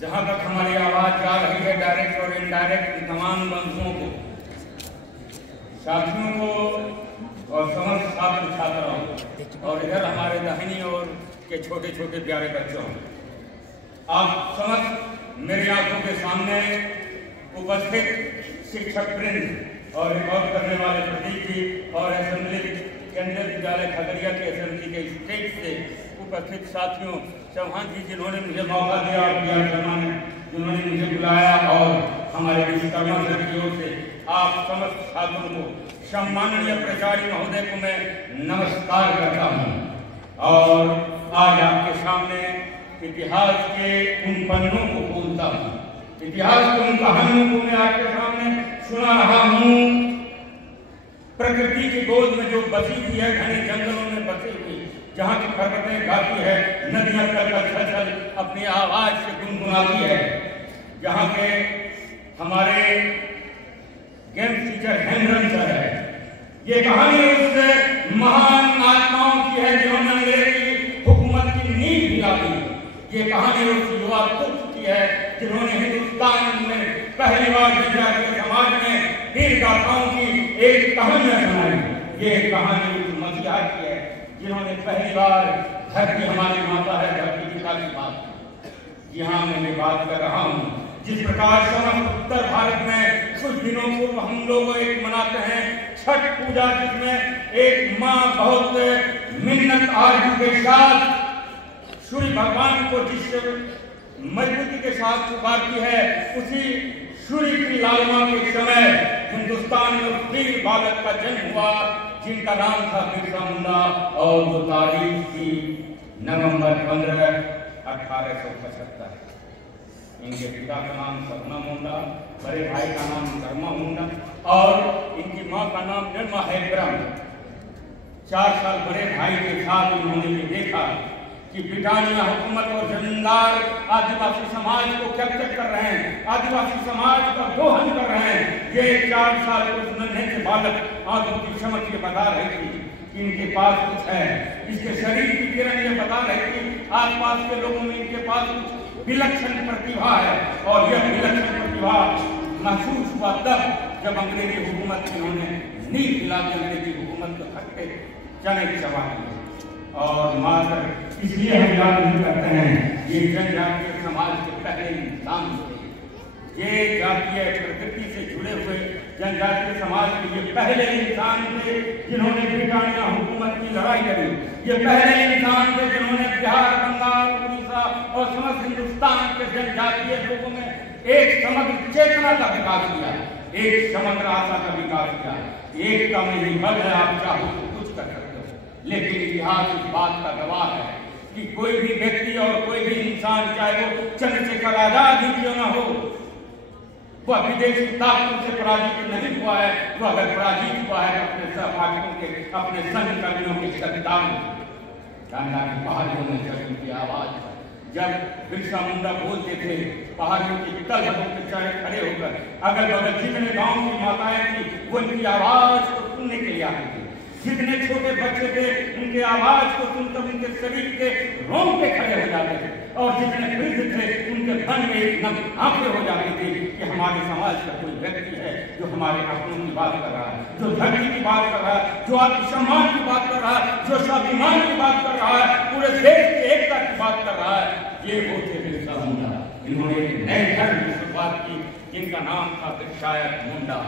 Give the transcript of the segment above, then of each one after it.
जहाँ तक हमारी आवाज जा रही है डायरेक्ट और इनडायरेक्ट तमाम बंधुओं को, साथियों को और समस्त छात्र छात्राओं और इधर हमारे दाहिनी ओर के छोटे छोटे प्यारे बच्चों, आप समस्त मेरी आंखों के सामने उपस्थित शिक्षक वृंद और रिकॉर्ड करने वाले प्रदीप जी और असेंबली केंद्रीय विद्यालय खगड़िया के असेंबली के स्टेज से उपस्थित साथियों, चौहान जी जिन्होंने मुझे मौका दिया और पिया शर्मा ने जिन्होंने मुझे बुलाया और हमारे विश्वकर्मा सर की ओर से आप समस्त छात्रों को, सम्माननीय प्राचार्य महोदय को मैं नमस्कार करता हूँ और आज आपके सामने इतिहास के उन पन्नों को बोलता हूँ, इतिहास की उन कहानियों को मैं आपके सामने सुना रहा हूँ। प्रकृति की गोद में जो बसी हुई है, घने जंगलों में बसी हुई, जहाँ की पर्वतें गाती है, नदियां छल अपनी आवाज से गुनगुनाती है, जहाँ के हमारे गेम टीचर हेमरन सर है। ये कहानी उस महान आत्माओं की है जिन्होंने अंग्रेजी हुकूमत की नींव हिला दी। ये कहानी उस युवा तुर्क की है जिन्होंने हिंदुस्तान में पहली बार जनजातीय समाज में वीर गाथाओं की एक कहानी सुनाई। ये कहानी उस मसीहा की है जिन्होंने पहली बार धरती हमारी माता है, धरती पिता की बात। यहाँ मैं बात कर रहा हूँ जिस प्रकार समस्त उत्तर भारत में कुछ दिनों पूर्व हम लोग एक मनाते हैं छठ पूजा, जिसमें एक माँ बहुत मिन्नत आरजू के साथ सूर्य भगवान को जिस मजबूती के साथ पुकारती है, उसी सूर्य की लालिमा के समय हिंदुस्तान में वीर बालक का जन्म हुआ जिनका नाम था बिरसा मुंडा और वो तारीख थी नवंबर 15, 1875। इनके पिता का नाम सपना मुंडा, बड़े भाई का नाम कर्मा मुंडा और इनकी माँ का नाम निर्मा है ब्रह्म। 4 साल बड़े भाई के साथ इन्होंने ये देखा कि ब्रिटानिया हुकूमत और जमींदार आदिवासी समाज को कैप्चर कर रहे हैं, आदिवासी समाज का दोहन कर रहे हैं। ये 4 साल के उस नन्हे से बालक आंखों की चमक ये बता रही थी कि इनके पास कुछ है, इसके शरीर की किरण ये बता रही थी आसपास के लोगों में इनके पास कुछ विलक्षण प्रतिभा है। और यह विलक्षण प्रतिभा महसूस हुआ तब जब अंग्रेजी हुकूमत इन्होंने नींव हिला के अंग्रेजी हुकूमत को खट्टे चने चबा दिए। और मात्र इसलिए हम याद नहीं करते हैं ये जनजातीय समाज के पहले इंसान थे, ये जातीय प्रकृति से जुड़े हुए जनजातीय समाज के ये पहले इंसान थे जिन्होंने ब्रिटानिया हुकूमत की लड़ाई लड़ी। ये पहले इंसान थे जिन्होंने बिहार, बंगाल, उड़ीसा और समस्त हिंदुस्तान के जनजातीय लोगों में एक समग्र चेतना का विकास किया, एक समग्र आशा का विकास किया। एक का नहीं बल है, आप चाहो तो कुछ कर सकते हो, लेकिन इतिहास इस बात का गवाह है कि कोई भी व्यक्ति और कोई भी इंसान, चाहे वो चंद्रशेखर आजाद ही क्यों ना हो, वह विदेशी ताकतों से पराजित नहीं हुआ है। वह अगर पराजित हुआ है अपने सहपाठियों के, अपने संघकर्मियों के सत्ताओं की पहाड़ियों में जब उनकी आवाज, जब बिरसा मुंडा बोलते थे पहाड़ियों की तलहटों पे चाहे खड़े होकर अगल बगल जितने गांव की माताएं थी वो उनकी आवाज को सुनने के लिए आती थी। जितने छोटे बच्चे थे उनके आवाज को सुनकर उनके शरीर के रोंगटे खड़े हो जाते थे और जितने वृद्ध थे उनके मन में एक नम आंखें हो जाती थी कि हमारे समाज का कोई व्यक्ति है जो हमारे अपनों की बात कर रहा है, जो धरती की बात कर रहा है, जो आत्मसम्मान की बात कर रहा है, जो स्वाभिमान की बात कर रहा है, पूरे देश की एकता की बात कर रहा है। ये वो थे बिरसा मुंडा। इन्होंने एक नए धर्म की शुरुआत की जिनका नाम था बिरसायत मुंडा।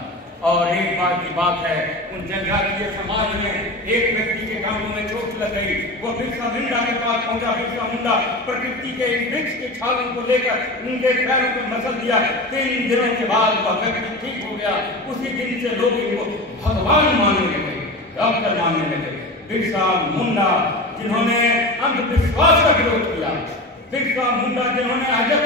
और एक बार की बात है, उन जनजातीय समाज में एक व्यक्ति के कानों में चोट लग गई। वो बिरसा मुंडा के पास पहुंचा। बिरसा मुंडा प्रकृति के एक वृक्ष के छालों को लेकर उनके पैरों पर मसल दिया। 3 दिनों के बाद वह व्यक्ति ठीक हो गया। उसी दिन से लोग इनको भगवान मानने लगे, डॉक्टर मानने लगे। बिरसा मुंडा जिन्होंने अंधविश्वास का विरोध किया, बिरसा मुंडा जिन्होंने अजब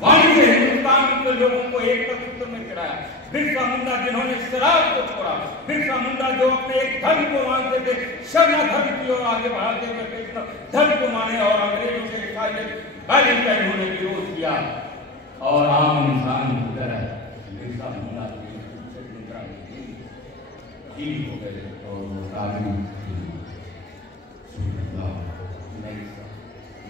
वाणी से हिंदुस्तान के लोगों को एक सूत्र में गिराया, बिरसा मुंडा जिन्होंने शराब को छोड़ा, बिरसा मुंडा जो अपने एक धर्म को मानते थे, शरणा धर्म की ओर आगे बढ़ाते हुए धर्म को माने और अंग्रेजों से इन्होंने विरोध किया। और आम इंसान की तरह बिरसा मुंडा हो गए और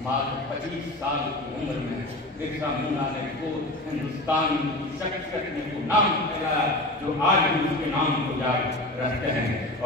मात्र 25 साल की उम्र में बिरसा मुंडा ने को हिंदुस्तान की शख्सियत में वो नाम फैलाया जो आज भी उसके नाम को याद रखते हैं।